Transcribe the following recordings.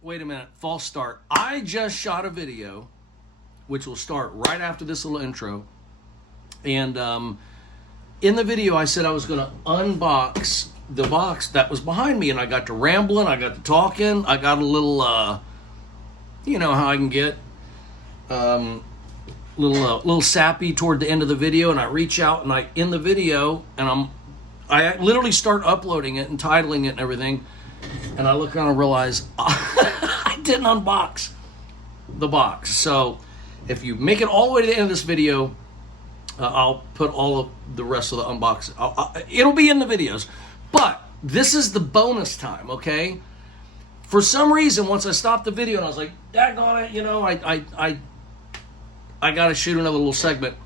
wait a minute, false start. I just shot a video, which will start right after this little intro. And in the video, I said I was going to unbox the box that was behind me. And I got to rambling, I got to talking, I got a little, you know how I can get, little sappy toward the end of the video. And I reach out and I end the video, and I literally start uploading it and titling it and everything. And I look around and realize I didn't unbox the box. So if you make it all the way to the end of this video, I'll put all of the rest of the unboxing. It'll be in the videos. But this is the bonus time, okay? For some reason, once I stopped the video and I was like, daggone it, you know, I got to shoot another little segment.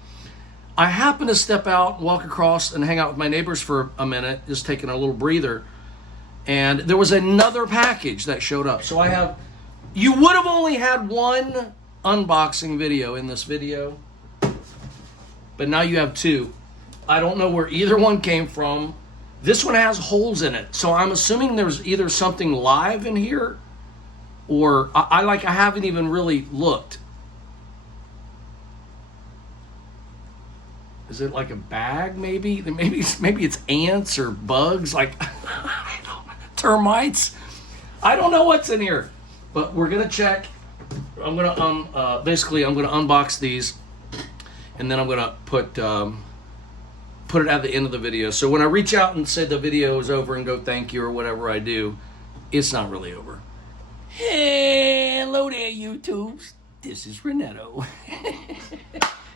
I happened to step out, walk across, and hang out with my neighbors for a minute, just taking a little breather. And there was another package that showed up. So you would have only had one unboxing video in this video, but now you have two. I don't know where either one came from. This one has holes in it, so I'm assuming there's either something live in here, or I haven't even really looked. Is it like a bag? Maybe it's ants or bugs, like termites. I don't know what's in here, but we're gonna check. I'm gonna basically I'm gonna unbox these, and then I'm gonna put it at the end of the video. So when I reach out and say the video is over and go thank you or whatever I do, it's not really over. Hello there, YouTube. This is Renetto.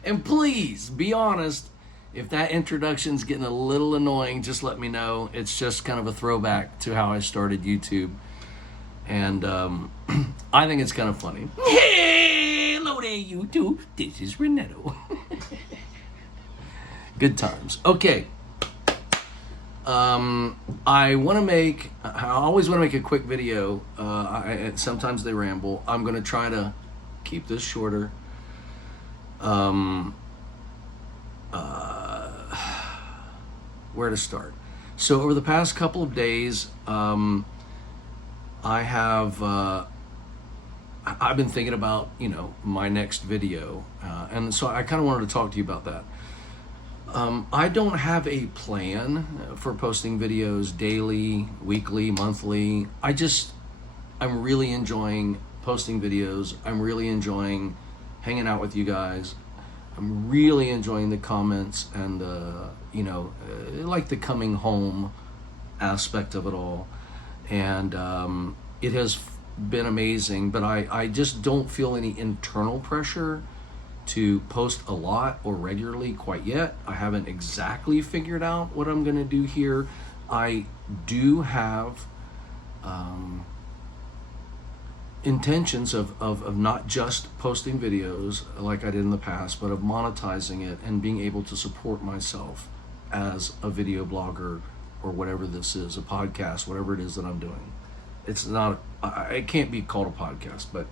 And please be honest, if that introduction's getting a little annoying, just let me know. It's just kind of a throwback to how I started YouTube. And I think it's kind of funny. Hello there, YouTube. This is Renetto. Good times. Okay. I always want to make a quick video. Sometimes they ramble. I'm going to try to keep this shorter. Where to start? So over the past couple of days, I've been thinking about, you know, my next video, and so I kind of wanted to talk to you about that. I don't have a plan for posting videos daily, weekly, monthly. I'm really enjoying posting videos. I'm really enjoying hanging out with you guys. I'm really enjoying the comments and like the coming home aspect of it all. And it has been amazing, but I just don't feel any internal pressure to post a lot or regularly quite yet. I haven't exactly figured out what I'm gonna do here. I do have intentions of not just posting videos like I did in the past, but of monetizing it and being able to support myself as a video blogger or whatever this is, a podcast, whatever it is that I'm doing. It's not, it can't be called a podcast, but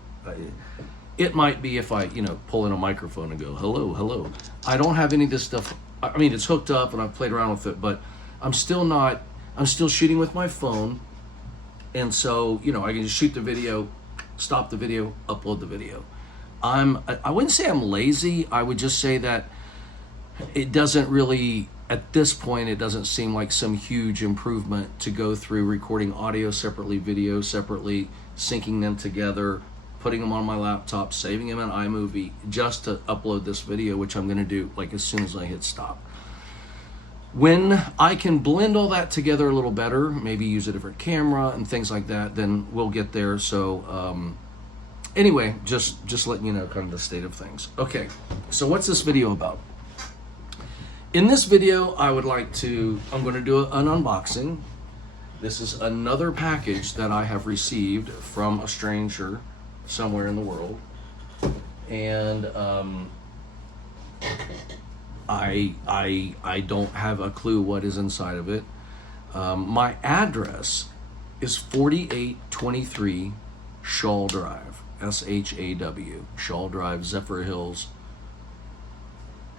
it might be if I, pull in a microphone and go, hello. I don't have any of this stuff. I mean, it's hooked up and I've played around with it, but I'm still shooting with my phone. And so, I can just shoot the video, stop the video, upload the video. I wouldn't say I'm lazy. I would just say that it doesn't really, at this point, it doesn't seem like some huge improvement to go through recording audio separately, video separately, syncing them together, putting them on my laptop, saving them in iMovie just to upload this video, which I'm gonna do like as soon as I hit stop. When I can blend all that together a little better, maybe use a different camera and things like that, then we'll get there. So anyway, just letting you know kind of the state of things. Okay, so what's this video about? In this video, I'm gonna do an unboxing. This is another package that I have received from a stranger somewhere in the world. And I don't have a clue what is inside of it. My address is 4823 Shaw Drive, S-H-A-W, Shaw Drive, Zephyr Hills,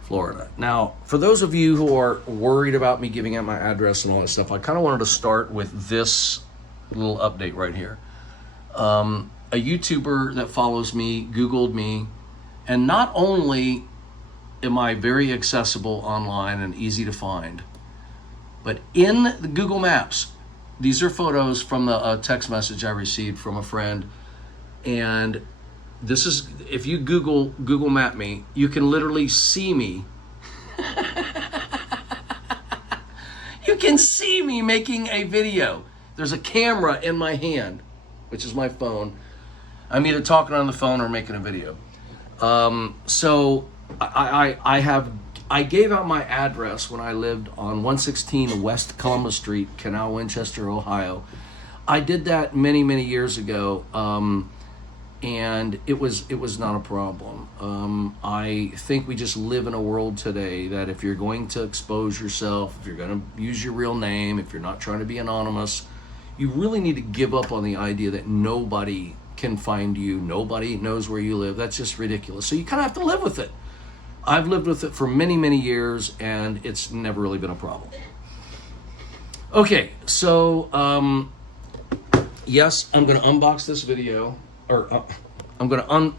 Florida. Now, for those of you who are worried about me giving out my address and all that stuff, I kind of wanted to start with this little update right here. a YouTuber that follows me Googled me, and not only am I very accessible online and easy to find, but in the Google Maps, these are photos from the text message I received from a friend, and this is, if you Google Map me, you can literally see me. You can see me making a video. There's a camera in my hand, which is my phone. I'm either talking on the phone or making a video. So I gave out my address when I lived on 116 West Columbus Street, Canal, Winchester, Ohio. I did that many, many years ago, and it was not a problem. I think we just live in a world today that if you're going to expose yourself, if you're going to use your real name, if you're not trying to be anonymous, you really need to give up on the idea that nobody can find you, nobody knows where you live. That's just ridiculous. So you kind of have to live with it. I've lived with it for many, many years, and it's never really been a problem. Okay, so yes, I'm going to unbox this video, or I'm going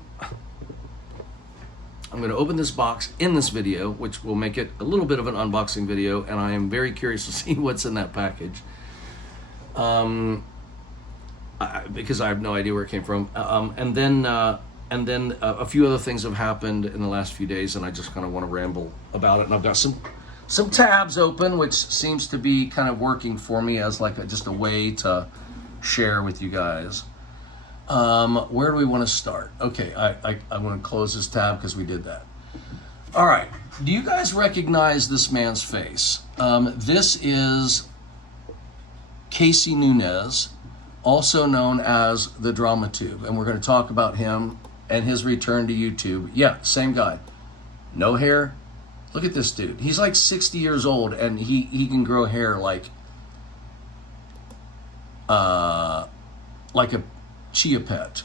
to open this box in this video, which will make it a little bit of an unboxing video, and I am very curious to see what's in that package. Because I have no idea where it came from. And then a few other things have happened in the last few days, and I just kind of want to ramble about it. And I've got some tabs open, which seems to be kind of working for me as like just a way to share with you guys. Where do we want to start? Okay, I'm going to close this tab because we did that. All right, do you guys recognize this man's face? This is Casey Nunez, also known as the DramaTube, and we're going to talk about him and his return to YouTube. Yeah, same guy. No hair. Look at this dude. He's like 60 years old, and he can grow hair like a chia pet.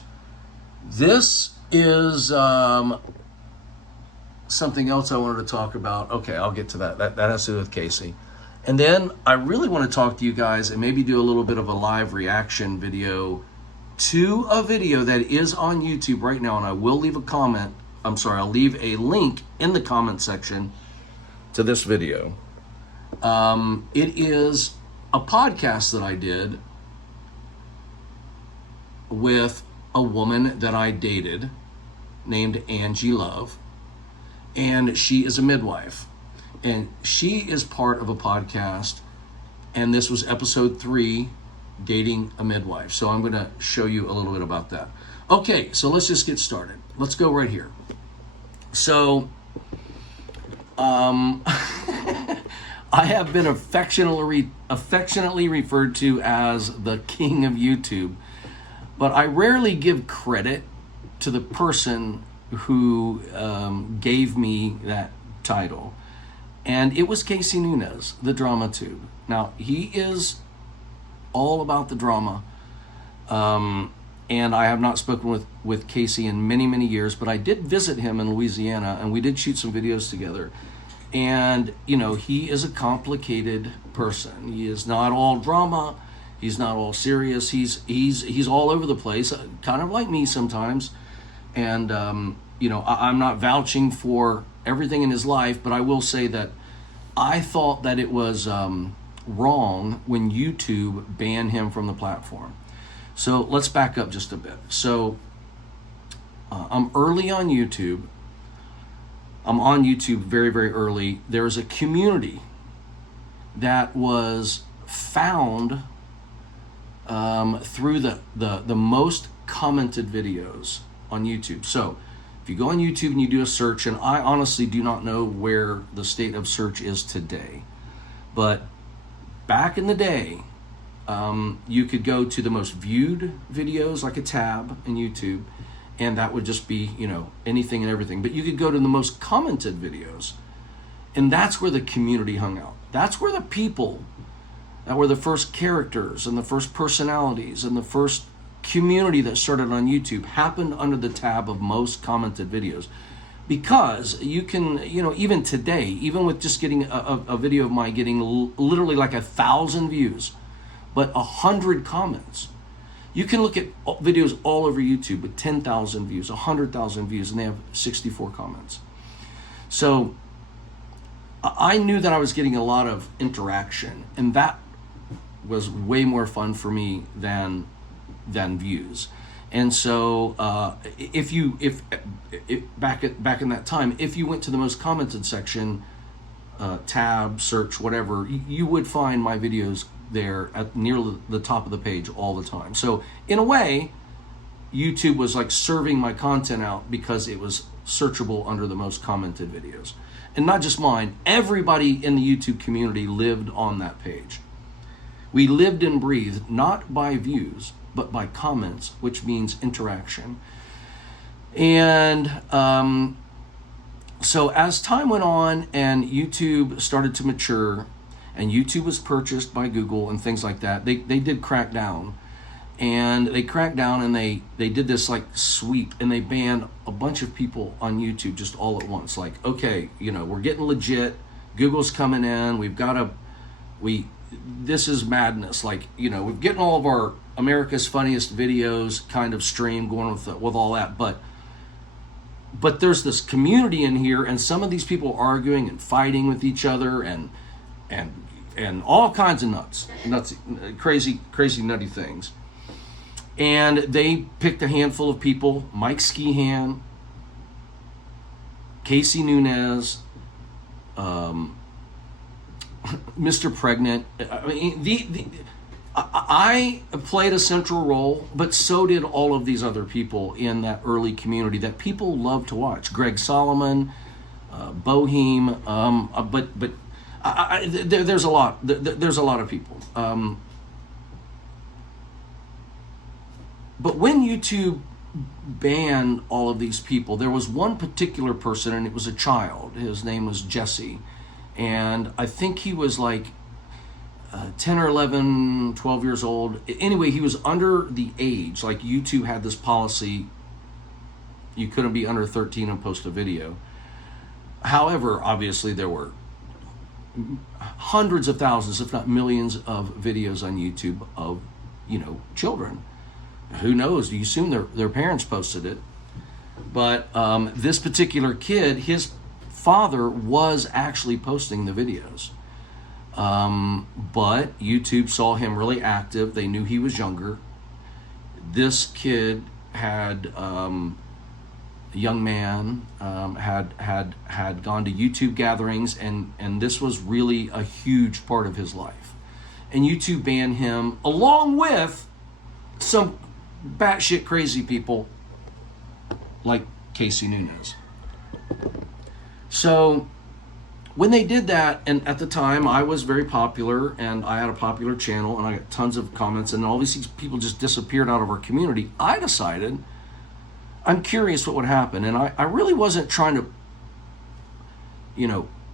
This is something else I wanted to talk about. Okay, I'll get to that. That has to do with Casey. And then I really want to talk to you guys and maybe do a little bit of a live reaction video to a video that is on YouTube right now. And I will leave a comment. I'll leave a link in the comment section to this video. It is a podcast that I did with a woman that I dated named Angie Love. And she is a midwife. And she is part of a podcast, and this was episode 3, Dating a Midwife. So I'm going to show you a little bit about that. Okay, so let's just get started. Let's go right here. So, I have been affectionately referred to as the king of YouTube, but I rarely give credit to the person who gave me that title. And it was Casey Nunez, the DramaTube. Now, he is all about the drama. And I have not spoken with Casey in many, many years, but I did visit him in Louisiana, and we did shoot some videos together. And, you know, he is a complicated person. He is not all drama. He's not all serious. He's all over the place, kind of like me sometimes. And, you know, I'm not vouching for everything in his life, but I will say that I thought that it was wrong when YouTube banned him from the platform. So let's back up just a bit. So I'm early on YouTube. I'm on YouTube very, very early. There is a community that was found through the most commented videos on YouTube. So if you go on YouTube and you do a search, and I honestly do not know where the state of search is today, but back in the day, you could go to the most viewed videos, like a tab in YouTube, and that would just be, you know, anything and everything. But you could go to the most commented videos, and that's where the community hung out. That's where the people that were the first characters and the first personalities and the first community that started on YouTube happened under the tab of most commented videos. Because you can, you know, even today, even with just getting a video of mine getting literally like 1,000 views, but 100 comments, You can look at videos all over YouTube with 10,000 views, 100,000 views, and they have 64 comments. So I knew that I was getting a lot of interaction, and that was way more fun for me than views. And so if back in that time, if you went to the most commented section, tab, search, whatever, you would find my videos there at near the top of the page all the time. So in a way, YouTube was like serving my content out because it was searchable under the most commented videos. And not just mine, everybody in the YouTube community lived on that page. We lived and breathed not by views, but by comments, which means interaction. And so as time went on and YouTube started to mature, and YouTube was purchased by Google and things like that, they did crack down. And they cracked down, and they did this like sweep, and they banned a bunch of people on YouTube just all at once. Like, okay, we're getting legit. Google's coming in. This is madness. Like, we're getting all of our America's Funniest Videos kind of stream going with all that. But there's this community in here, and some of these people are arguing and fighting with each other, and all kinds of nuts, crazy, nutty things. And they picked a handful of people: Mike Skihan, Casey Nunez, Mr. Pregnant. I mean, I played a central role, but so did all of these other people in that early community that people love to watch. Greg Solomon, Bohem, but there's a lot. There's a lot of people. But when YouTube banned all of these people, there was one particular person, and it was a child. His name was Jesse. And I think he was like 10 or 11, 12 years old. Anyway, he was under the age. Like, YouTube had this policy, you couldn't be under 13 and post a video. However, obviously there were hundreds of thousands, if not millions, of videos on YouTube of, children. Who knows? You assume their parents posted it. But this particular kid, his father was actually posting the videos. But YouTube saw him really active. They knew he was younger. This kid had, a young man, had gone to YouTube gatherings, and this was really a huge part of his life. And YouTube banned him, along with some batshit crazy people like Casey Nunez. So when they did that, and at the time I was very popular, and I had a popular channel, and I got tons of comments, and all these people just disappeared out of our community, I decided I'm curious what would happen. And I really wasn't trying to,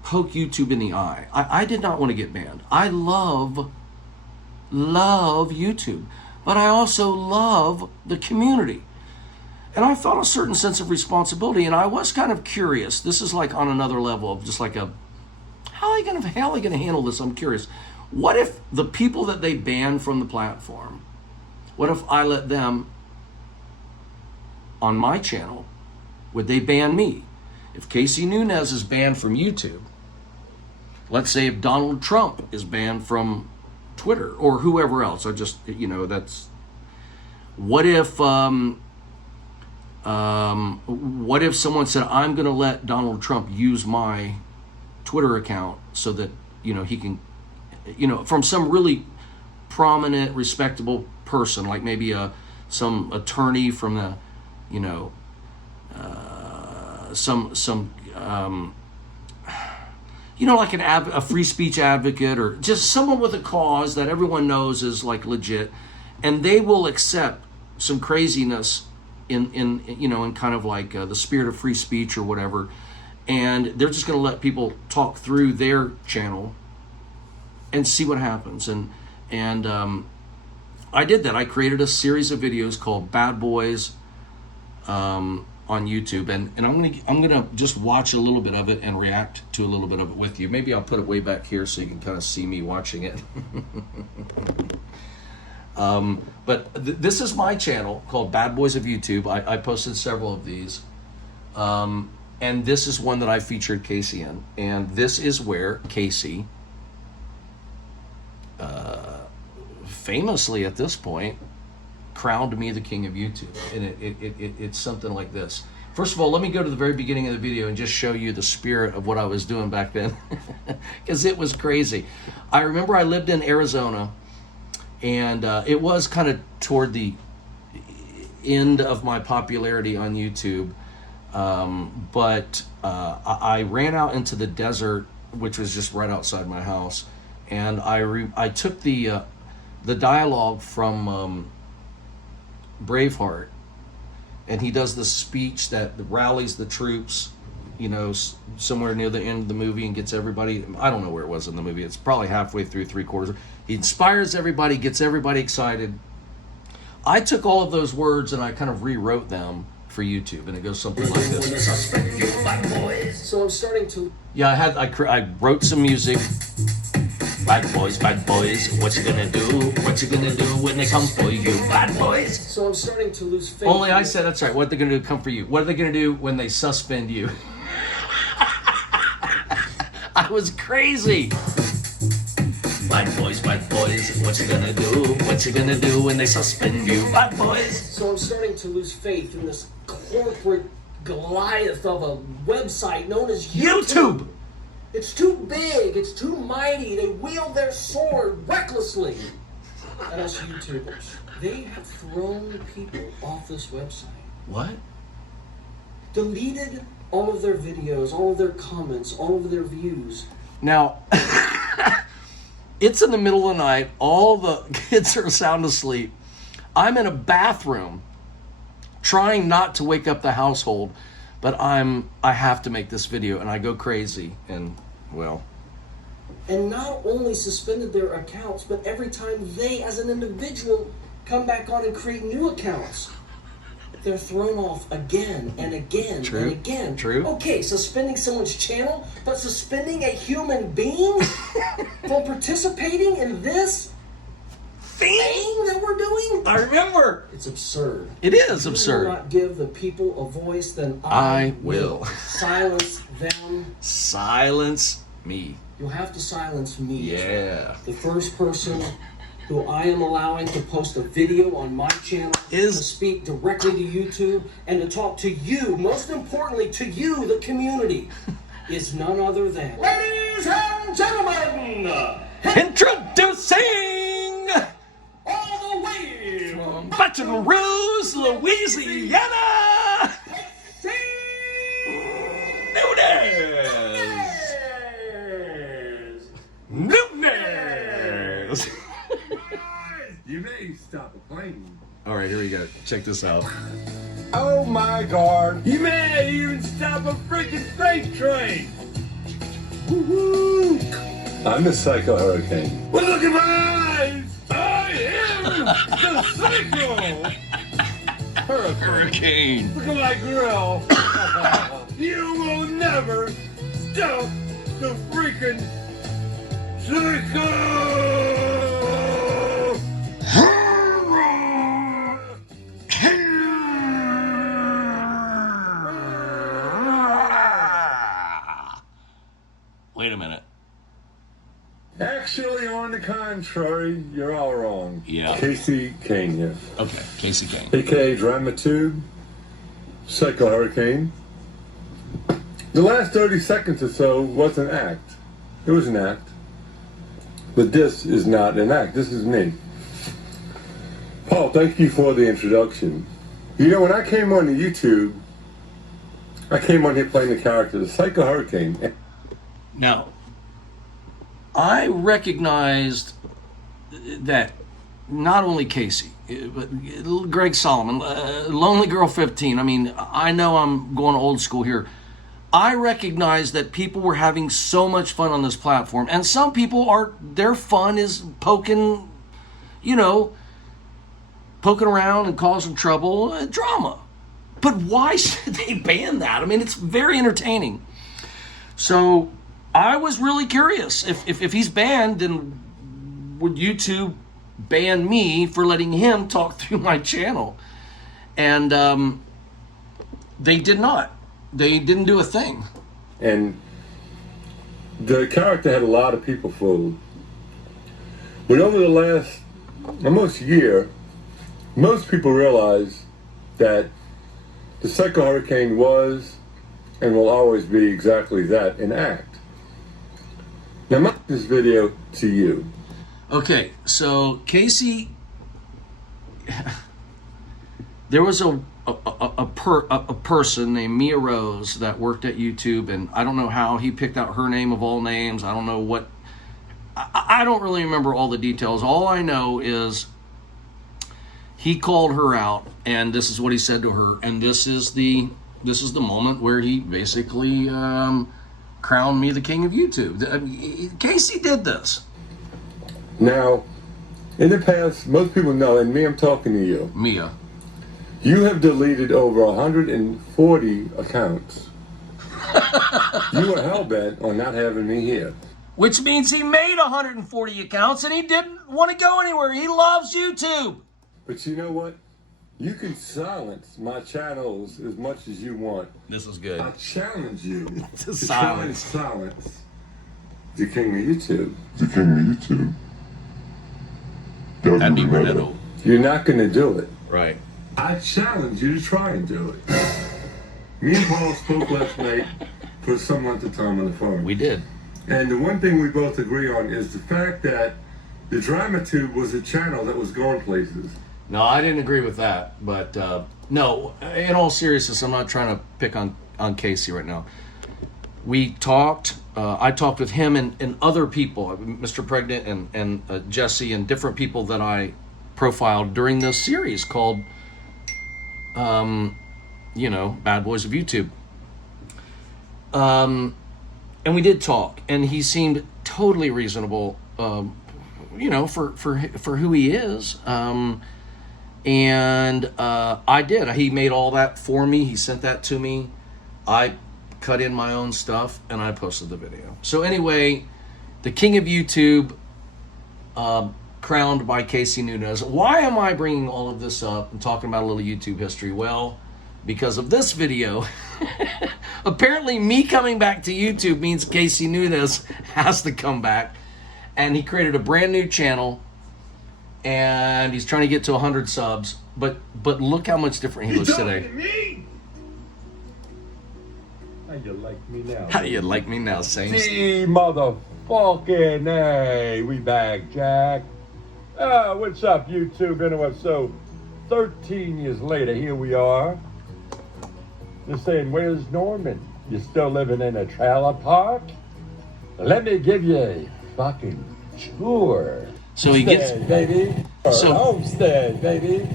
poke YouTube in the eye. I did not want to get banned. I love YouTube, but I also love the community. And I felt a certain sense of responsibility, and I was kind of curious. This is like on another level of just like how are they going to handle this? I'm curious. What if the people that they banned from the platform, what if I let them on my channel? Would they ban me? If Casey Nunez is banned from YouTube, let's say if Donald Trump is banned from Twitter or whoever else, that's, what if someone said, I'm going to let Donald Trump use my Twitter account so that, he can, from some really prominent, respectable person, like maybe some attorney from the, like a free speech advocate, or just someone with a cause that everyone knows is like legit, and they will accept some craziness in kind of like the spirit of free speech or whatever, and they're just going to let people talk through their channel and see what happens. And I did that. I created a series of videos called Bad Boys on YouTube, and I'm gonna just watch a little bit of it and react to a little bit of it with you. Maybe I'll put it way back here so you can kind of see me watching it. But this is my channel called Bad Boys of YouTube. I posted several of these. And this is one that I featured Casey in. And this is where Casey, famously at this point, crowned me the king of YouTube. And it's something like this. First of all, let me go to the very beginning of the video and just show you the spirit of what I was doing back then. Because it was crazy. I remember I lived in Arizona, and it was kind of toward the end of my popularity on YouTube. But I ran out into the desert, which was just right outside my house, and I took the dialogue from Braveheart, and he does this speech that rallies the troops, you know, somewhere near the end of the movie, and gets everybody, I don't know where it was in the movie, it's probably halfway through, 3/4. He inspires everybody, gets everybody excited. I took all of those words and I kind of rewrote them for YouTube, and it goes something like this. So I'm starting to... Yeah, I wrote some music. Bad boys, what you gonna do? What you gonna do when they come for you? Bad boys. So I'm starting to lose faith. Only I said, that's right, what are they gonna do come for you? What are they gonna do when they suspend you? I was crazy. Bad boys, what you gonna do? What you gonna do when they suspend you? Bad boys. So I'm starting to lose faith in this corporate Goliath of a website known as YouTube. It's too big, it's too mighty, they wield their sword recklessly at us YouTubers. They have thrown people off this website. What? Deleted all of their videos, all of their comments, all of their views. Now, it's in the middle of the night, all the kids are sound asleep. I'm in a bathroom trying not to wake up the household, but I have to make this video, and I go crazy, and well. And not only suspended their accounts, but every time they, as an individual, come back on and create new accounts, they're thrown off again and again and again. True. Okay, suspending someone's channel, but suspending a human being from participating in this thing that we're doing? I remember. It's absurd. It is If absurd. you will not give the people a voice, then I will. Silence them. Silence me. You'll have to silence me. Yeah. The first person who I am allowing to post a video on my channel to speak directly to YouTube and to talk to you, most importantly to you, the community, is none other than... Ladies and gentlemen! Introducing... all the way from Baton Rouge, Louisiana! Nunez! You may stop a plane. All right, here we go. Check this out. Oh my God! You may even stop a freaking freight train. Woo-hoo. I'm the Psycho Hurricane. Well, look at my eyes! I am the Psycho Hurricane. Look at my grill. You will never stop the freaking Psycho! Wait a minute. Actually, on the contrary, you're all wrong. Yeah. Casey Kane here. Okay, Casey Kane. AKA DramaTube, Psycho Hurricane. The last 30 seconds or so was an act. It was an act. But this is not an act. This is me. Paul, thank you for the introduction. You know, when I came on to YouTube, I came on here playing the character, the Psycho Hurricane. Now, I recognized that not only Casey, but Greg Solomon, Lonely Girl 15. I mean, I know I'm going old school here. I recognize that people were having so much fun on this platform, and some people are, their fun is poking, you know, poking around and causing trouble, drama. But why should they ban that? I mean, it's very entertaining. So I was really curious. If he's banned, then would YouTube ban me for letting him talk through my channel. And they did not. They didn't do a thing. And the character had a lot of people fooled. But over the last almost year, most people realize that the Psycho Hurricane was and will always be exactly that, an act. Now, my this video to you. Okay, so Casey, there was a person named Mia Rose that worked at YouTube, and I don't know how he picked out her name of all names. I don't know what. I don't really remember all the details. All I know is he called her out, and this is what he said to her, and this is the moment where he basically crowned me the king of YouTube. Casey did this. Now, in the past, most people know, and me, I'm talking to you. Mia. You have deleted over 140 accounts. You were hell-bent on not having me here. Which means he made 140 accounts and he didn't want to go anywhere. He loves YouTube. But you know what? You can silence my channels as much as you want. This is good. I challenge you To silence the king of YouTube. The king of YouTube. That'd be Renetto. You're not going to do it. Right. I challenge you to try and do it. Me and Paul spoke last night for some length of time on the phone. We did. And the one thing we both agree on is the fact that the DramaTube was a channel that was going places. No, I didn't agree with that. But no, in all seriousness, I'm not trying to pick on Casey right now. We talked. I talked with him and other people, Mr. Pregnant and Jesse and different people that I profiled during this series called, Bad Boys of YouTube. And we did talk, and he seemed totally reasonable, for who he is. And I did. He made all that for me. He sent that to me. I cut in my own stuff, and I posted the video. So anyway, the king of YouTube, crowned by Casey Nunez. Why am I bringing all of this up and talking about a little YouTube history? Well, because of this video. Apparently me coming back to YouTube means Casey Nunez has to come back, and he created a brand new channel, and he's trying to get to 100 subs, but look how much different he looks today. How you like me now? How you like me now, Saints? See, motherfucking hey, we back, Jack. What's up, YouTube? Anyway, so 13 years later, here we are. They're saying, where's Norman? You still living in a trailer park? Let me give you a fucking tour. So he gets, baby. So- Homestead, baby.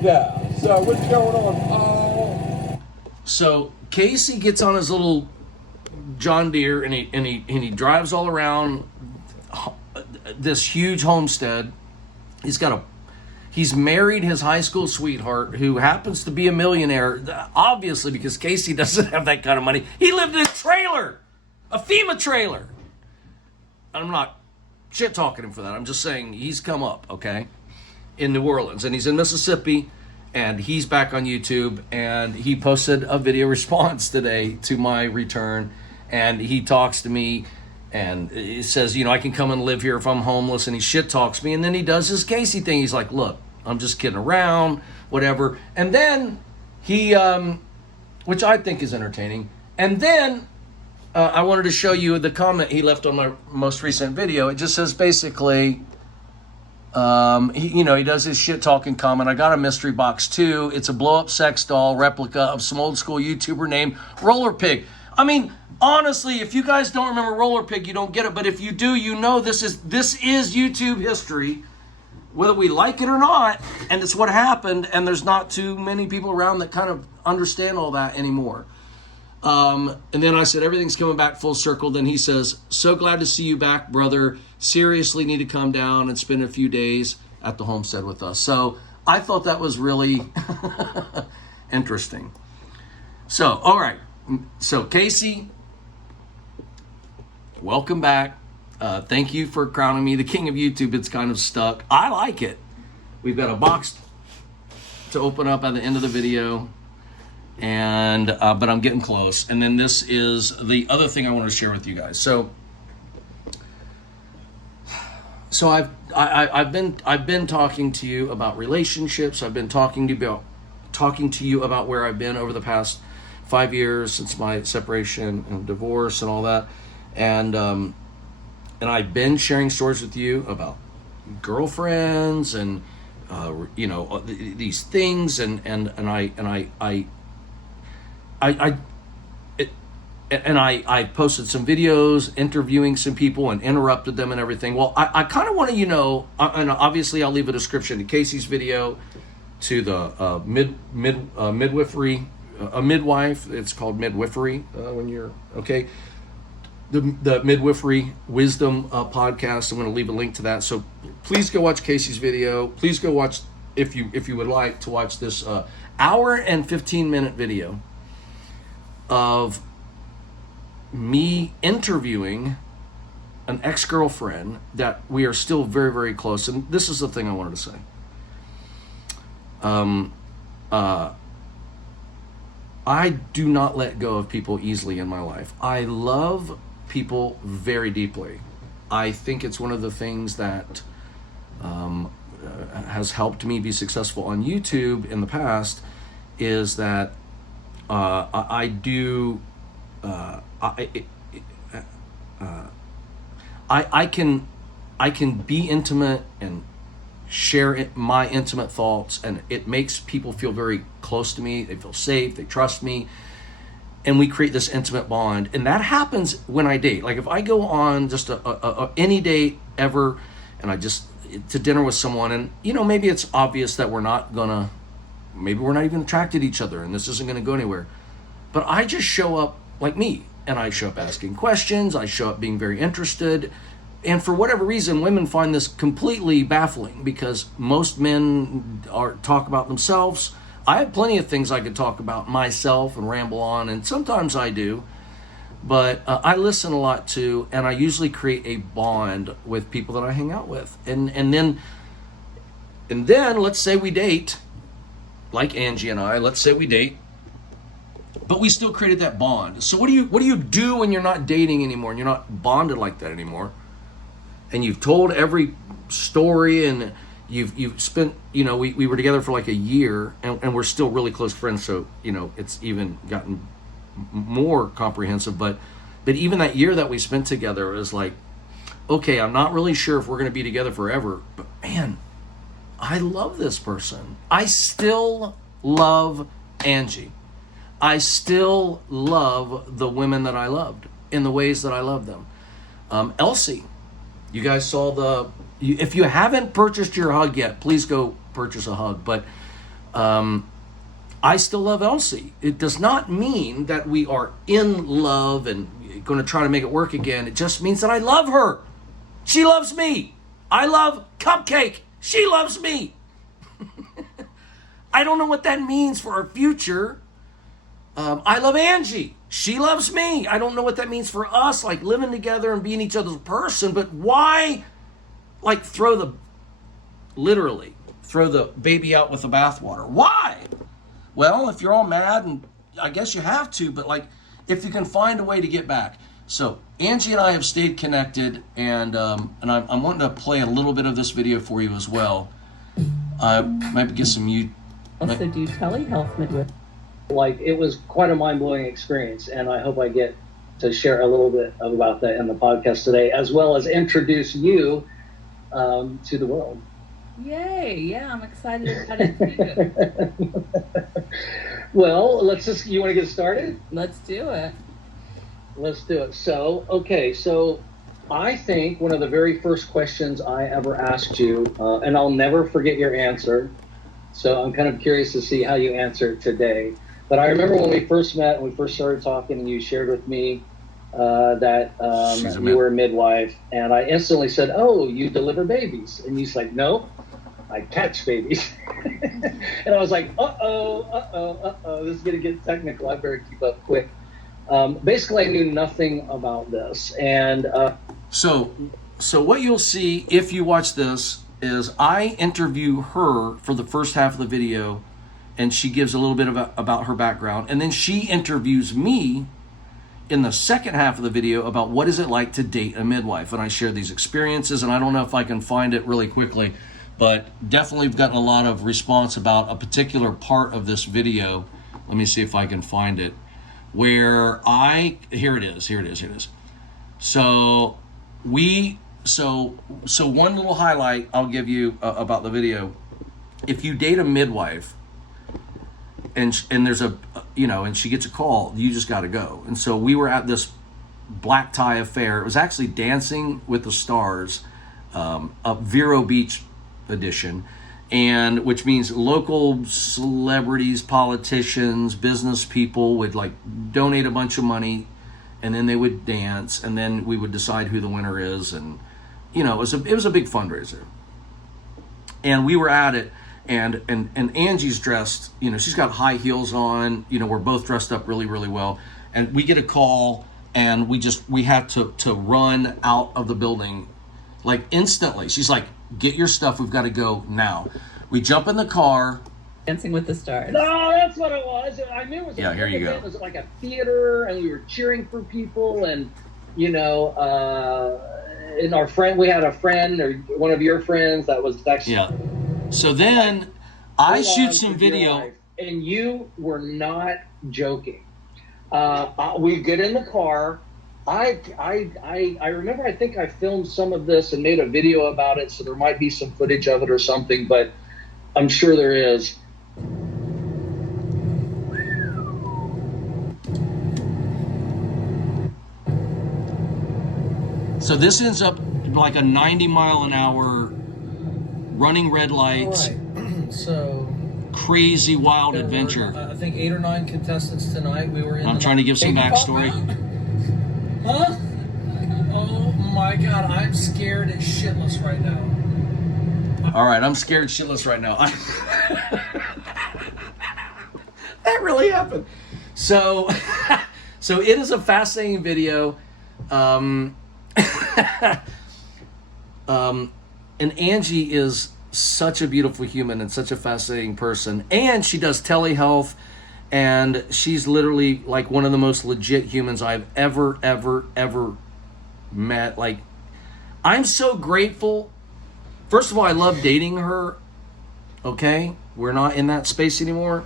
Yeah. So what's going on, Paul? so Casey gets on his little John Deere and he drives all around this huge homestead. He's married his high school sweetheart, who happens to be a millionaire, obviously, because Casey doesn't have that kind of money. He lived in a trailer, a FEMA trailer. I'm not shit talking him for that. I'm just saying he's come up, okay, in New Orleans, and he's in Mississippi, and he's back on YouTube, and he posted a video response today to my return, and he talks to me, and he says, I can come and live here if I'm homeless, and he shit talks me, and then he does his Casey thing. He's like, look, I'm just kidding around, whatever. And then he, which I think is entertaining, and then I wanted to show you the comment he left on my most recent video. It just says basically, he does his shit talking comment. I got a mystery box too. It's a blow up sex doll replica of some old school YouTuber named Roller Pig. I mean, honestly, if you guys don't remember Roller Pig, you don't get it. But if you do, this is YouTube history, whether we like it or not. And it's what happened. And there's not too many people around that kind of understand all that anymore. And then I said, everything's coming back full circle. Then he says, so glad to see you back, brother. Seriously need to come down and spend a few days at the homestead with us. So I thought that was really interesting. So, all right. So Casey, welcome back. Thank you for crowning me the king of YouTube. It's kind of stuck. I like it. We've got a box to open up at the end of the video, and but I'm getting close. And then this is the other thing I want to share with you guys. So I've been talking to you about relationships. I've been talking to you about where I've been over the past 5 years since my separation and divorce and all that, and I've been sharing stories with you about girlfriends and these things, and I posted some videos interviewing some people and interrupted them and everything. Well, I kind of want to, and obviously I'll leave a description to Casey's video, to the midwifery, a midwife. It's called midwifery when you're okay. The midwifery wisdom podcast. I'm going to leave a link to that. So please go watch Casey's video. Please go watch, if you would like to watch this hour and 15-minute video of me interviewing an ex-girlfriend that we are still very, very close. And this is the thing I wanted to say. I do not let go of people easily in my life. I love people very deeply. I think it's one of the things that has helped me be successful on YouTube in the past, is that I can be intimate and share my intimate thoughts, and it makes people feel very close to me. They feel safe, they trust me, and we create this intimate bond. And that happens when I date. Like if I go on just any date ever, and I just to dinner with someone, and maybe it's obvious that we're not even attracted to each other and this isn't gonna go anywhere, but I just show up like me, and I show up asking questions, I show up being very interested. And for whatever reason, women find this completely baffling, because most men talk about themselves. I have plenty of things I could talk about myself and ramble on, and sometimes I do, but I listen a lot too, and I usually create a bond with people that I hang out with. And then let's say we date, like Angie and I, let's say we date, but we still created that bond. So what do you do when you're not dating anymore and you're not bonded like that anymore? And you've told every story, and you've spent, we were together for like a year, and we're still really close friends. So, it's even gotten more comprehensive, but even that year that we spent together is like, okay, I'm not really sure if we're going to be together forever, but man, I love this person. I still love Angie. I still love the women that I loved in the ways that I love them. Elsie, you guys saw if you haven't purchased your hug yet, please go purchase a hug. But I still love Elsie. It does not mean that we are in love and going to try to make it work again. It just means that I love her. She loves me. I love Cupcake. She loves me. I don't know what that means for our future. I love Angie. She loves me. I don't know what that means for us, like living together and being each other's person, but why, like, literally throw the baby out with the bathwater? Why? Well, if you're all mad, and I guess you have to, but like, if you can find a way to get back. So Angie and I have stayed connected, and I'm wanting to play a little bit of this video for you as well. Might get some Also do telehealth midwife. Like, it was quite a mind-blowing experience, and I hope I get to share a little bit about that in the podcast today, as well as introduce you to the world. Yay! Yeah, I'm excited about it too. Well, you want to get started? Let's do it. Let's do it. So I think one of the very first questions I ever asked you, and I'll never forget your answer, so I'm kind of curious to see how you answer it today. But I remember when we first met and we first started talking, and you shared with me that you were a midwife, and I instantly said, "Oh, you deliver babies?" And you said, "No, I catch babies." And I was like, this is gonna get technical. I better keep up quick. Basically, I knew nothing about this, and So what you'll see if you watch this is I interview her for the first half of the video, and she gives a little bit about her background, and then she interviews me in the second half of the video about what is it like to date a midwife, and I share these experiences. And I don't know if I can find it really quickly, but definitely have gotten a lot of response about a particular part of this video. Let me see if I can find it, where here it is. So one little highlight I'll give you about the video: if you date a midwife and there's and she gets a call, you just got to go. And so we were at this black tie affair. It was actually Dancing with the Stars, a Vero Beach edition, and which means local celebrities, politicians, business people would like donate a bunch of money, and then they would dance, and then we would decide who the winner is. And it was a big fundraiser, and we were at it, and Angie's dressed, she's got high heels on, we're both dressed up really, really well, and we get a call, and we had to run out of the building like instantly. She's like, get your stuff, we've got to go now. We jump in the car. Dancing with the Stars. No, that's what it was. I knew it was. Yeah, here you go. It was like a theater, and we were cheering for people, and and our friend, we had a friend or one of your friends that was actually. Yeah. So then I shoot some video, and you were not joking. We get in the car. I remember. I think I filmed some of this and made a video about it, so there might be some footage of it or something, but I'm sure there is. So this ends up like a 90-mile-an-hour running red lights. All right. So crazy wild adventure. I think 8 or 9 contestants tonight. We were in. I'm trying to give some backstory. Huh? Oh my God! I'm scared as shitless right now. All right, I'm scared shitless right now. That really happened. So it is a fascinating video. And Angie is such a beautiful human and such a fascinating person. And she does telehealth, and she's literally like one of the most legit humans I've ever met. Like, I'm so grateful. First of all, I love dating her. Okay, we're not in that space anymore,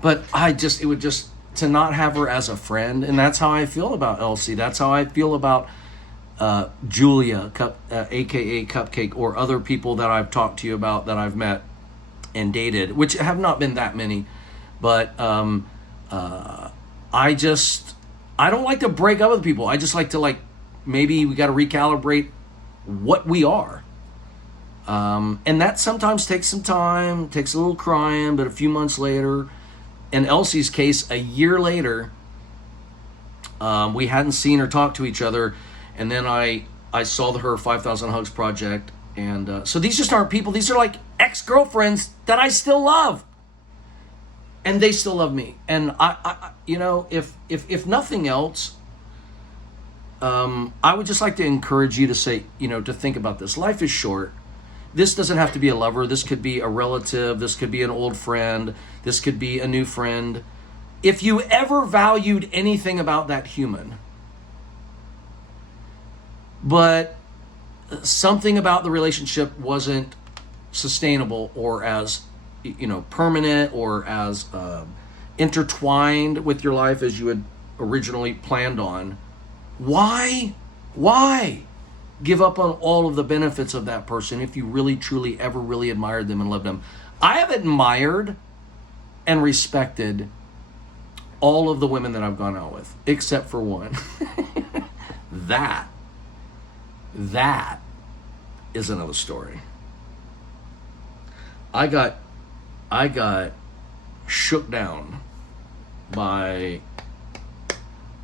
but it would just to not have her as a friend, and that's how I feel about Elsie. That's how I feel about Julia, aka Cupcake, or other people that I've talked to you about that I've met and dated, which have not been that many, but I don't like to break up with people. I just like to maybe we got to recalibrate what we are. And that sometimes takes some time, takes a little crying, but a few months later, in Elsie's case, a year later, we hadn't seen or talked to each other. And then I saw her 5,000 Hugs project. And so these just aren't people. These are like ex-girlfriends that I still love. And they still love me. And I if nothing else, I would just like to encourage you to say, to think about this. Life is short. This doesn't have to be a lover. This could be a relative. This could be an old friend. This could be a new friend. If you ever valued anything about that human, but something about the relationship wasn't sustainable or as, permanent or as intertwined with your life as you had originally planned on, why give up on all of the benefits of that person if you really, truly, ever really admired them and loved them? I have admired and respected all of the women that I've gone out with, except for one. That is another story. I got shook down by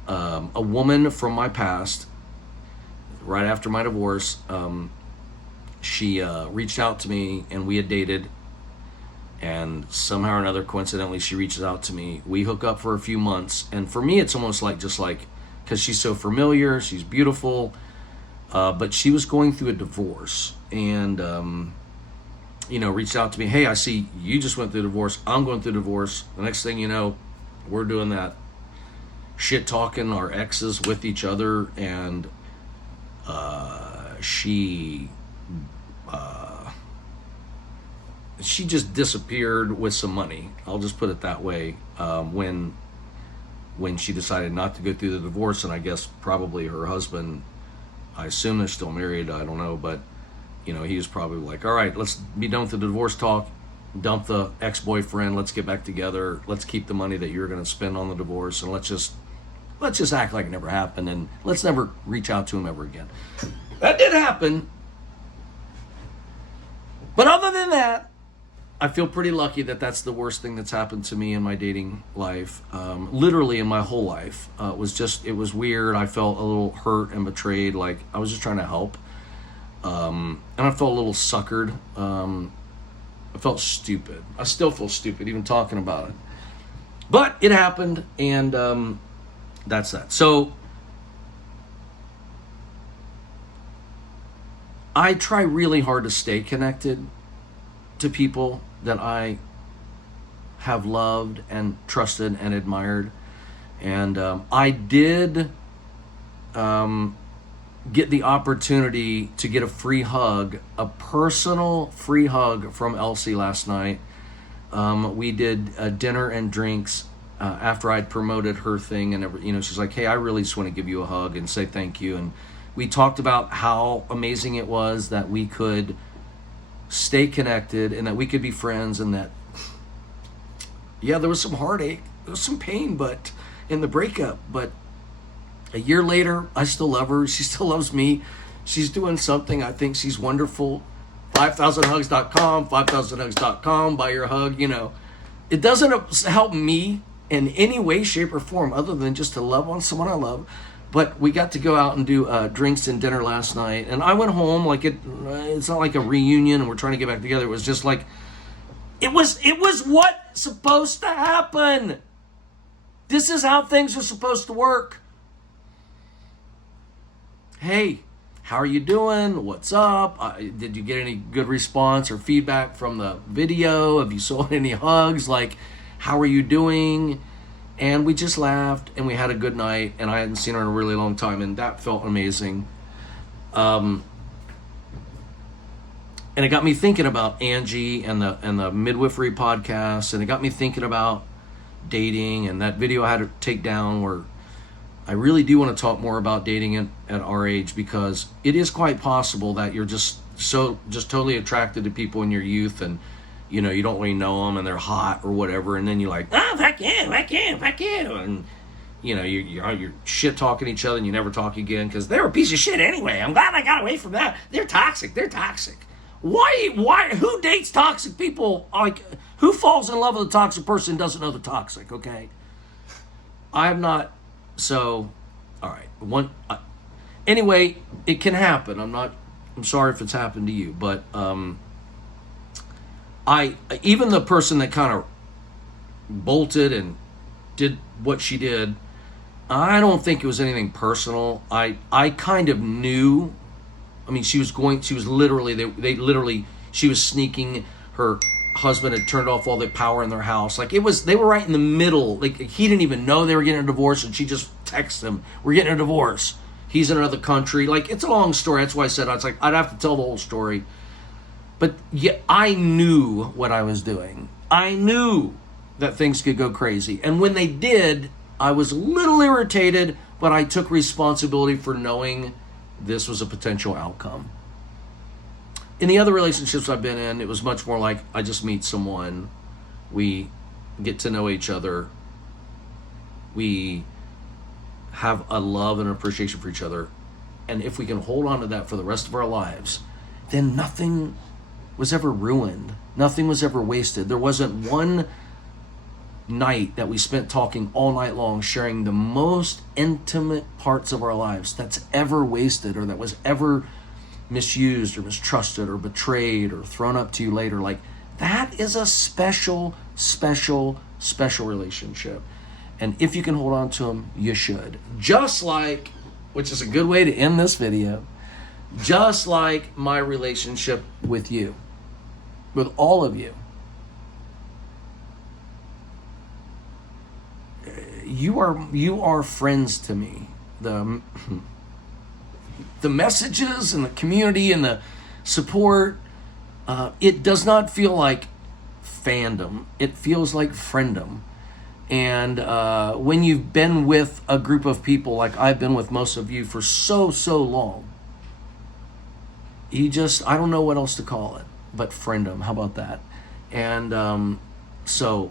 a woman from my past. Right after my divorce, she reached out to me, and we had dated, and somehow or another, coincidentally, she reaches out to me. We hook up for a few months, and for me, it's almost like because she's so familiar, she's beautiful. but she was going through a divorce, and reached out to me. Hey, I see you just went through a divorce. I'm going through a divorce. The next thing you know, we're doing that shit talking our exes with each other, and she just disappeared with some money. I'll just put it that way. When she decided not to go through the divorce, and I guess probably her husband, I assume they're still married, I don't know, but he was probably like, all right, let's be done with the divorce talk, dump the ex-boyfriend, let's get back together, let's keep the money that you're going to spend on the divorce, and let's just act like it never happened, and let's never reach out to him ever again. That did happen. But other than that, I feel pretty lucky that that's the worst thing that's happened to me in my dating life. Literally in my whole life. It was weird. I felt a little hurt and betrayed. Like I was just trying to help. And I felt a little suckered. I felt stupid. I still feel stupid even talking about it. But it happened, and that's that. So I try really hard to stay connected to people that I have loved and trusted and admired. And I did get the opportunity to get a free hug, a personal free hug from Elsie last night. We did dinner and drinks after I'd promoted her thing, and she's like, hey, I really just want to give you a hug and say thank you. And we talked about how amazing it was that we could stay connected and that we could be friends, and that, yeah, there was some heartache, there was some pain, but in the breakup, but a year later, I still love her. She still loves me. She's doing something. I think she's wonderful. 5000hugs.com, 5000hugs.com, buy your hug. It doesn't help me in any way, shape, or form other than just to love on someone I love. But we got to go out and do drinks and dinner last night, and I went home like it's not like a reunion and we're trying to get back together. It was just like it was what's supposed to happen. This is how things are supposed to work. Hey, how are you doing? What's up? Did you get any good response or feedback from the video? Have you sold any hugs? Like, how are you doing? And we just laughed and we had a good night, and I hadn't seen her in a really long time, and that felt amazing. And it got me thinking about Angie and the midwifery podcast, and it got me thinking about dating and that video I had to take down where I really do want to talk more about dating at our age, because it is quite possible that you're just totally attracted to people in your youth, and you don't really know them and they're hot or whatever, and then you're like, fuck you, and you're shit talking each other and you never talk again because they're a piece of shit anyway. I'm glad I got away from that. They're toxic. Why who dates toxic people? Like, who falls in love with a toxic person and doesn't know they're toxic? Okay, I'm not. So, all right. Anyway, it can happen. I'm sorry if it's happened to you, but even the person that kind of bolted and did what she did, I don't think it was anything personal. I kind of knew. I mean, she was literally, she was sneaking. Her husband had turned off all the power in their house. Like, they were right in the middle. Like, he didn't even know they were getting a divorce, and she just texted him, we're getting a divorce. He's in another country. Like, it's a long story. That's why I said, I'd have to tell the whole story. But yeah, I knew what I was doing. I knew that things could go crazy. And when they did, I was a little irritated, but I took responsibility for knowing this was a potential outcome. In the other relationships I've been in, it was much more like I just meet someone, we get to know each other, we have a love and appreciation for each other, and if we can hold on to that for the rest of our lives, then nothing was ever ruined. Nothing was ever wasted. There wasn't one night that we spent talking all night long, sharing the most intimate parts of our lives, that's ever wasted, or that was ever misused or mistrusted or betrayed or thrown up to you later. Like, that is a special relationship. And if you can hold on to them, you should. Just like, which is a good way to end this video, Just like my relationship with you, with all of you. You are friends to me. The messages and the community and the support, it does not feel like fandom. It feels like friendom. And when you've been with a group of people like I've been with most of you for so long, you just, I don't know what else to call it but friendom. How about that? And so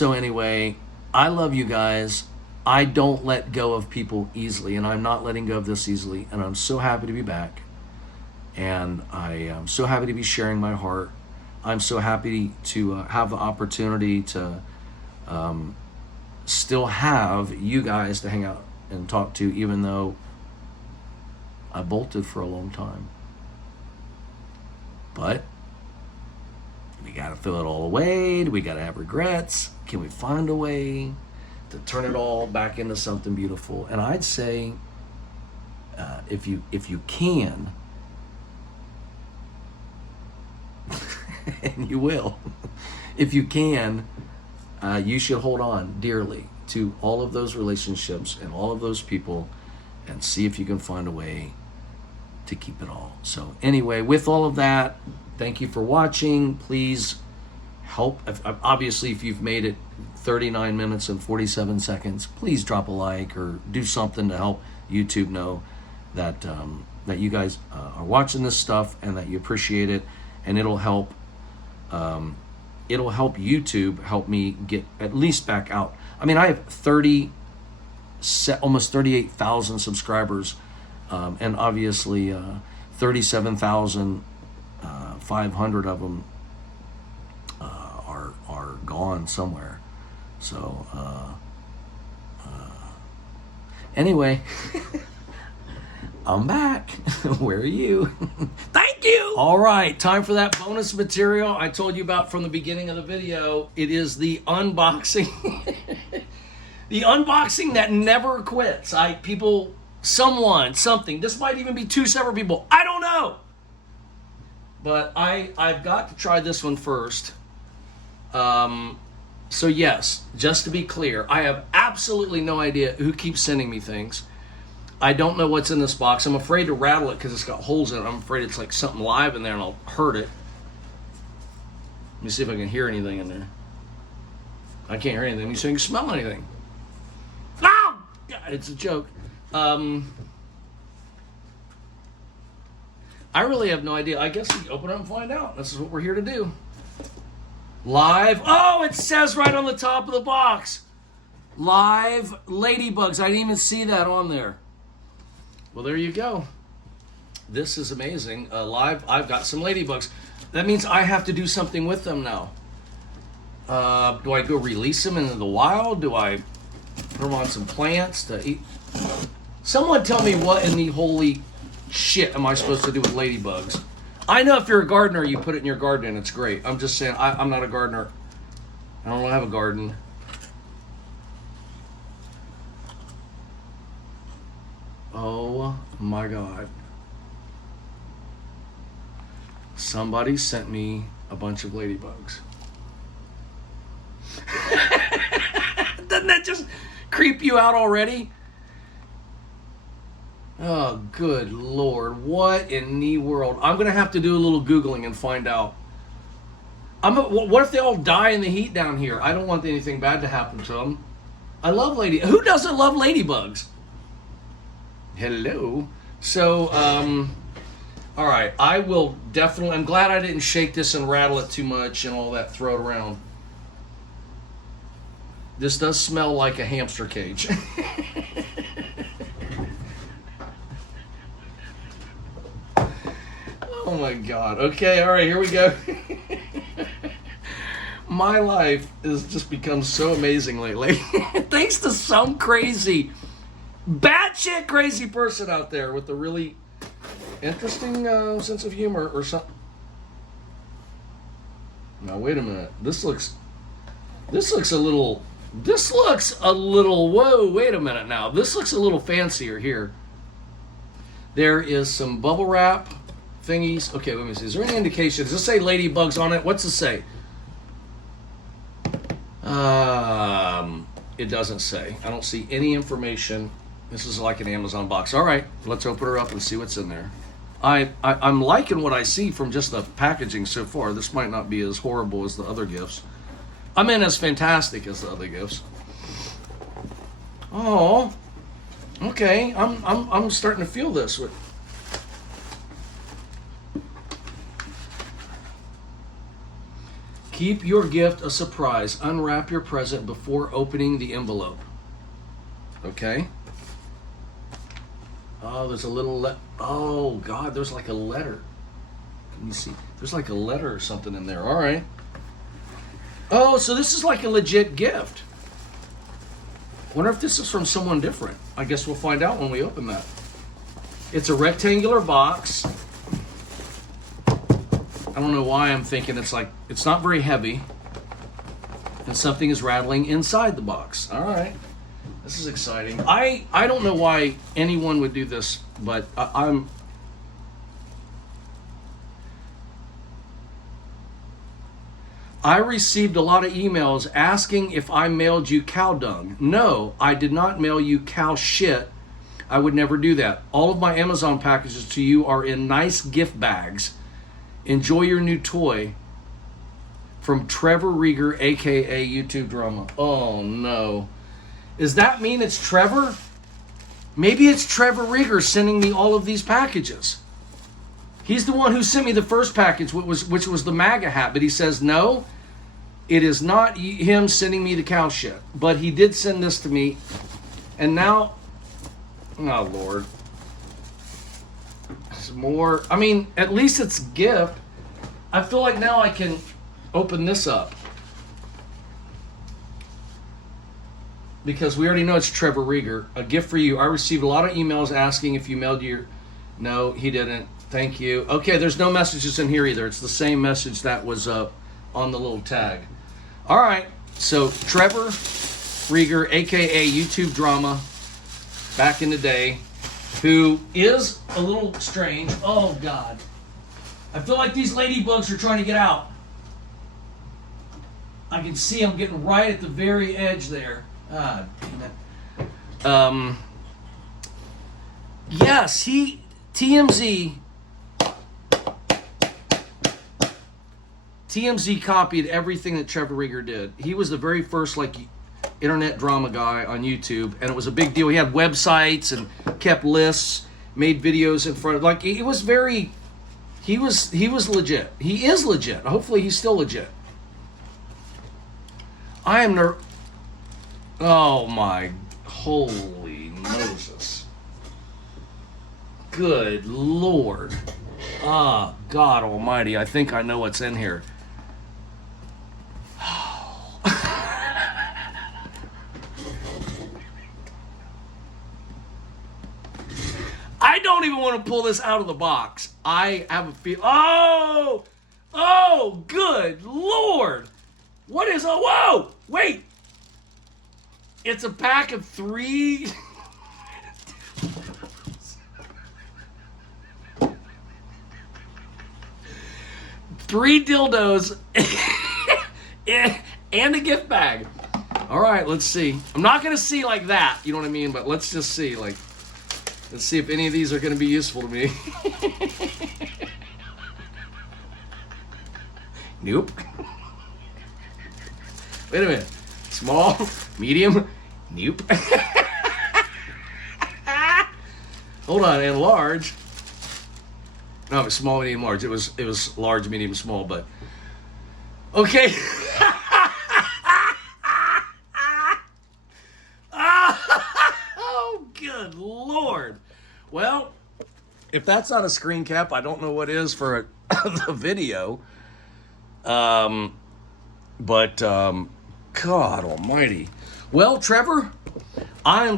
anyway, I love you guys. I don't let go of people easily, and I'm not letting go of this easily, and I'm so happy to be back. And I am so happy to be sharing my heart. I'm so happy to have the opportunity to still have you guys to hang out and talk to, even though I bolted for a long time. But we gotta throw it all away. Do we gotta have regrets? Can we find a way to turn it all back into something beautiful? And I'd say, if you can, and you will, if you can, you should hold on dearly to all of those relationships and all of those people, and see if you can find a way to keep it all. So anyway, with all of that, thank you for watching. Please help. Obviously, if you've made it 39 minutes and 47 seconds, please drop a like or do something to help YouTube know that that you guys are watching this stuff and that you appreciate it, and it'll help YouTube help me get at least back out. I mean, I have almost 38,000 subscribers, and obviously 37,500 of them are gone somewhere. So anyway, I'm back. Where are you? Thank you. All right, time for that bonus material I told you about from the beginning of the video. It is the unboxing. The unboxing that never quits. Something. This might even be two separate people. I don't know. But I've got to try this one first. So yes, just to be clear, I have absolutely no idea who keeps sending me things. I don't know what's in this box. I'm afraid to rattle it because it's got holes in it. I'm afraid it's like something live in there and I'll hurt it. Let me see if I can hear anything in there. I can't hear anything. So you can smell anything. Oh! God, it's a joke. I really have no idea. I guess we open it up and find out. This is what we're here to do. Live. Oh, it says right on the top of the box. Live ladybugs. I didn't even see that on there. Well, there you go. This is amazing. Live, I've got some ladybugs. That means I have to do something with them now. Do I go release them into the wild? Do I put them on some plants to eat? Someone tell me what in the holy shit am I supposed to do with ladybugs? I know if you're a gardener, you put it in your garden and it's great. I'm just saying, I'm not a gardener. I don't have a garden. Oh my God. Somebody sent me a bunch of ladybugs. Doesn't that just creep you out already? Oh, good Lord. What in the world? I'm going to have to do a little Googling and find out. What if they all die in the heat down here? I don't want anything bad to happen to them. I love who doesn't love ladybugs? Hello. So, all right. I will definitely, I'm glad I didn't shake this and rattle it too much and all that, throw it around. This does smell like a hamster cage. Oh my God. Okay, all right, here we go. My life has just become so amazing lately. Thanks to some crazy, batshit crazy person out there with a really interesting sense of humor or something. Now, wait a minute. This looks a little This looks a little, whoa, wait a minute now. This looks a little fancier here. There is some bubble wrap thingies. Okay, let me see. Is there any indication? Does this say ladybugs on it? What's it say? It doesn't say. I don't see any information. This is like an Amazon box. All right, let's open her up and see what's in there. I'm liking what I see from just the packaging so far. This might not be as horrible as the other gifts. I mean, as fantastic as the other gifts. Oh, okay. I'm starting to feel this. Keep your gift a surprise. Unwrap your present before opening the envelope. Okay. Oh, there's a little oh God, there's like a letter. Can you see? There's like a letter or something in there. All right. Oh, so this is like a legit gift. Wonder if this is from someone different. I guess we'll find out when we open that. It's a rectangular box. I don't know why I'm thinking it's not very heavy. And something is rattling inside the box. All right. This is exciting. I don't know why anyone would do this, but I received a lot of emails asking if I mailed you cow dung. No, I did not mail you cow shit. I would never do that. All of my Amazon packages to you are in nice gift bags. Enjoy your new toy. From Trevor Rieger, aka YouTube Drama. Oh no. Does that mean it's Trevor? Maybe it's Trevor Rieger sending me all of these packages. He's the one who sent me the first package, which was the MAGA hat. But he says, no, it is not him sending me the cow shit. But he did send this to me. And now, oh, Lord. Some more. I mean, at least it's a gift. I feel like now I can open this up. Because we already know it's Trevor Rieger. A gift for you. I received a lot of emails asking if you mailed your... No, he didn't. Thank you. Okay, there's no messages in here either. It's the same message that was on the little tag. All right, so Trevor Rieger, a.k.a. YouTube Drama, back in the day, who is a little strange. Oh, God. I feel like these ladybugs are trying to get out. I can see them getting right at the very edge there. Ah, damn it. Yes, TMZ copied everything that Trevor Rieger did. He was the very first internet drama guy on YouTube, and it was a big deal. He had websites and kept lists, made videos in front of he was legit. He is legit. Hopefully he's still legit. I am oh my holy Moses. Good Lord. Ah, God Almighty. I think I know what's in here. I don't even want to pull this out of the box. I have a feel. Oh, good Lord. What is whoa, wait. It's a pack of 3. 3 dildos and a gift bag. All right, let's see. I'm not going to see like that, you know what I mean? But let's just see, let's see if any of these are going to be useful to me. Nope. Wait a minute. Small, medium, nope. Hold on, and large. No, it was small, medium, large. It was large, medium, small, but okay. Oh, good Lord. Well, if that's not a screen cap, I don't know what is for the video. But God Almighty. Well, Trevor, I'll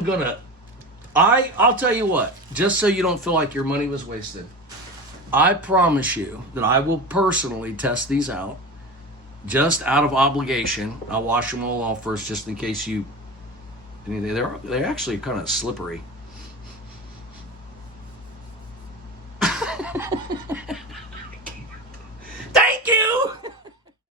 tell you what, just so you don't feel like your money was wasted. I promise you that I will personally test these out, just out of obligation, I'll wash them all off first, just in case you. They're actually kind of slippery.